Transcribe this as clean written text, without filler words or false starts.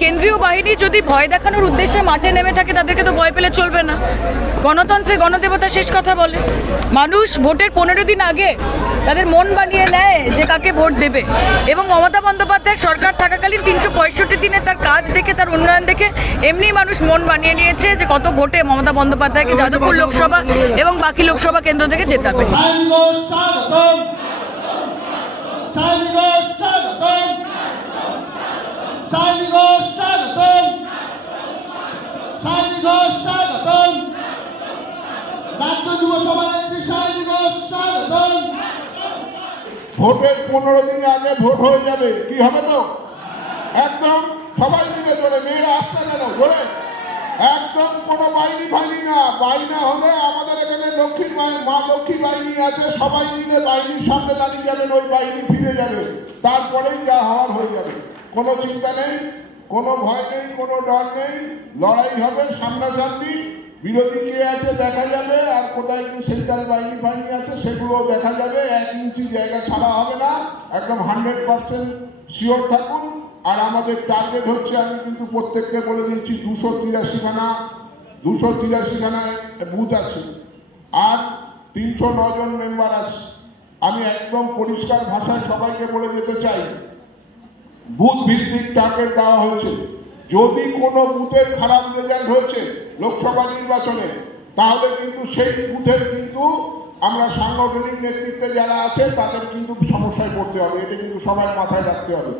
কেন্দ্রীয় বাহিনী যদি ভয় দেখানোর উদ্দেশ্যে মাঠে নেমে থাকে, তাদেরকে তো ভয় পেলে চলবে না। গণতন্ত্রে গণদেবতা শেষ কথা বলে। মানুষ ভোটের 15 দিন আগে তাদের মন বানিয়ে নেয় যে কাকে ভোট দেবে, এবং মমতা বন্দ্যোপাধ্যায়ের সরকার থাকাকালীন 365 দিনে তার কাজ দেখে, তার উন্নয়ন দেখে এমনি মানুষ মন বানিয়ে নিয়েছে যে কত ভোটে মমতা বন্দ্যোপাধ্যায়কে যাদবপুর লোকসভা এবং বাকি লোকসভা কেন্দ্র থেকে জেতাবে। ভোটের 15 দিন আগে ভোট হয়ে যাবে, কি হবে তো একদম সবাই মিলে জোরে, মেয়েরা আসতে যেন জোরে, একদম কোনো বাইনি ফাইনি না। বাইনা হলে আমাদের এখানে লক্ষ্মীর মা লক্ষ্মী বাহিনী আছে, সবাই মিলে বাহিনীর সামনে দাঁড়িয়ে যাবেন, ওই বাহিনী ফিরে যাবে, তারপরেই যা হওয়ার হয়ে যাবে। কোনো চিন্তা নেই, কোনো ভয় নেই, কোনো ডর নেই, লড়াই হবে সামনাসামনি। বিরোধী কে আছে দেখা যাবে, আর কোথায় কি সেন্ট্রাল বাহিনী আছে সেগুলো দেখা যাবে। 1 ইঞ্চি জায়গা ছাড়া হবে না, একদম 100% শিওর থাকুন। আর আমাদের টার্গেট হচ্ছে, আমি কিন্তু প্রত্যেককে বলে দিচ্ছি, 283খানায় বুথ আছে আর 309 জন মেম্বার আছে। আমি একদম পরিষ্কার ভাষায় সবাইকে বলে যেতে চাই, বুথ ভিত্তিক টার্গেট দেওয়া হয়েছে। যদি কোনো বুথের খারাপ রেজাল্ট হয়েছে লোকসভা নির্বাচনে, তাহলে কিন্তু সেই বুথের কিন্তু আমরা সাংগঠনিক নেতৃত্বে যারা আছে তাদের কিন্তু সমস্যায় পড়তে হবে। এটা কিন্তু সবাই মাথায় রাখতে হবে।